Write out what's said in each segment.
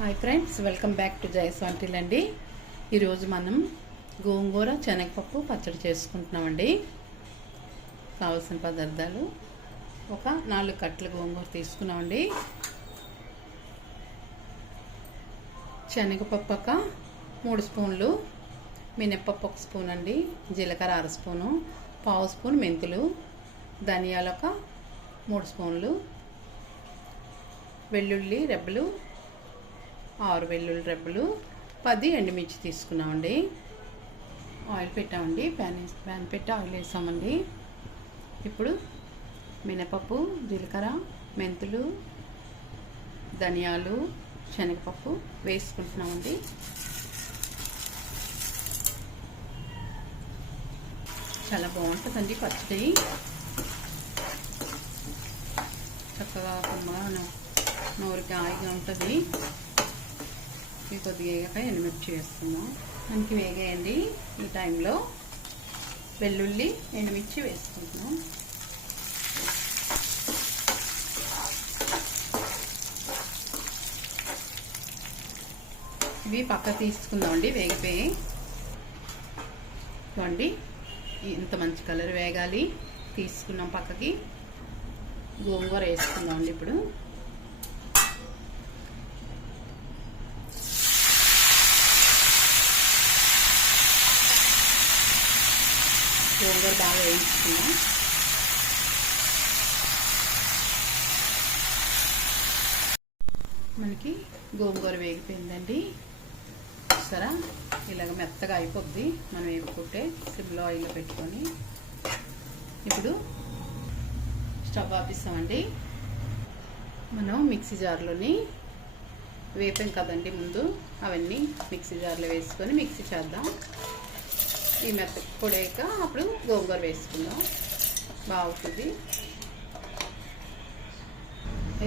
Hi friends welcome back to జయస్ వంటిల్ అండి ఈరోజు మనం గోంగూర శనగపప్పు పచ్చడి చేసుకుంటున్నామండి. కావలసిన పదార్థాలు ఒక నాలుగు కట్టల గోంగూర తీసుకున్నామండి. శనగపప్పు ఒక మూడు స్పూన్లు మినప్పప్పు ఒక స్పూన్ అండి జీలకర్ర అర స్పూను పావు స్పూన్ మెంతులు ధనియాలు ఒక మూడు స్పూన్లు వెల్లుల్లి రెబ్బలు ఆరు వెల్లుల్లి రెబ్బలు పది ఎండుమిర్చి తీసుకున్నామండి. ఆయిల్ పెట్టామండి ప్యాన్ ప్యాన్ పెట్టి ఆయిల్ వేసామండి. ఇప్పుడు మినపప్పు జీలకర్ర మెంతులు ధనియాలు శనగపప్పు వేసుకుంటున్నామండి. చాలా బాగుంటుందండి పచ్చడి. చక్కగా కమ్మగా నోరికి హాయిగా ఉంటుంది. ఇవి కొద్దిగా వేగాక ఎండుమిర్చి వేసుకుందాం మనకి వేగేయండి. ఈ టైంలో వెల్లుల్లి ఎండుమిర్చి వేసుకుంటున్నాం. ఇవి పక్క తీసుకుందామండి వేగిపోయి. చూడండి ఇంత మంచి కలర్ వేగాలి. తీసుకున్నాం పక్కకి. గోంగూర వేసుకుందామండి ఇప్పుడు. గోంగూర బాగా వేయించుకున్నాం. మనకి గోంగూర వేగిపోయిందండి. సరే ఇలాగ మెత్తగా అయిపోద్ది. మనం వేపుకుంటే సిమ్లో ఆయిల్ పెట్టుకొని. ఇప్పుడు స్టవ్ ఆపిస్తామండి. మనం మిక్సీ జార్లోని వేపాం కదండి ముందు. అవన్నీ మిక్సీ జార్లో వేసుకొని మిక్సీ చేద్దాం. ఈ మెత్త పొడాక అప్పుడు గోంగూర వేసుకుందాం. బాగుంటుంది.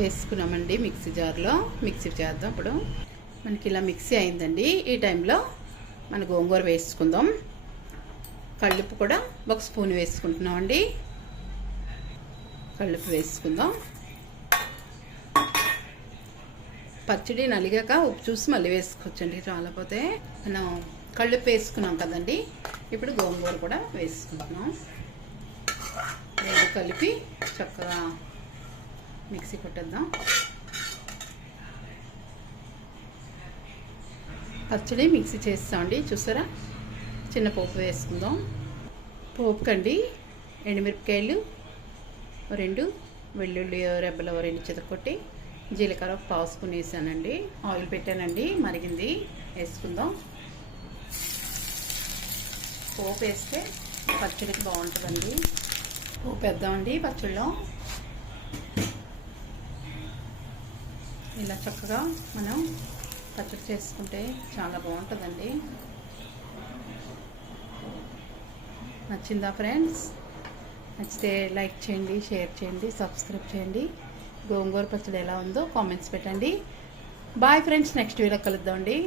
వేసుకున్నామండి మిక్సీ జార్లో. మిక్సీ చేద్దాం ఇప్పుడు. మనకి ఇలా మిక్సీ అయిందండి. ఈ టైంలో మన గోంగూర వేసుకుందాం. కళ్ళుప్పు కూడా ఒక స్పూన్ వేసుకుంటున్నామండి. కళ్ళుప్పు వేసుకుందాం. పచ్చడి నలిగాక ఉప్పు చూసి మళ్ళీ వేసుకోవచ్చండి. రాలేకపోతే మనం కళ్ళుప్పు వేసుకున్నాం కదండి. ఇప్పుడు గోంగూర కూడా వేసుకుంటున్నాం. రెండు కలిపి చక్కగా మిక్సీ కొట్టేద్దాం. పచ్చడి మిక్సీ చేస్తామండి చూసారా? చిన్న పోపు వేసుకుందాం. పోపుకండి ఎండుమిరపకాయలు రెండు వెల్లుల్లి రెబ్బలు రెండు చితకొట్టి జీలకర్ర ఒక పావు స్పూన్ వేసానండి. ఆయిల్ పెట్టానండి మరిగింది వేసుకుందాం. పోపు వేస్తే పచ్చడికి బాగుంటుందండి. పోపు వేద్దామండి పచ్చడిలో ఇలా చక్కగా మనం పచ్చడి చేసుకుంటే చాలా బాగుంటుందండి. నచ్చిందా ఫ్రెండ్స్? నచ్చితే లైక్ చేయండి షేర్ చేయండి సబ్స్క్రైబ్ చేయండి. గోంగూర పచ్చడి ఎలా ఉందో కామెంట్స్ పెట్టండి. బాయ్ ఫ్రెండ్స్ నెక్స్ట్ వీడియో కలుద్దామండి.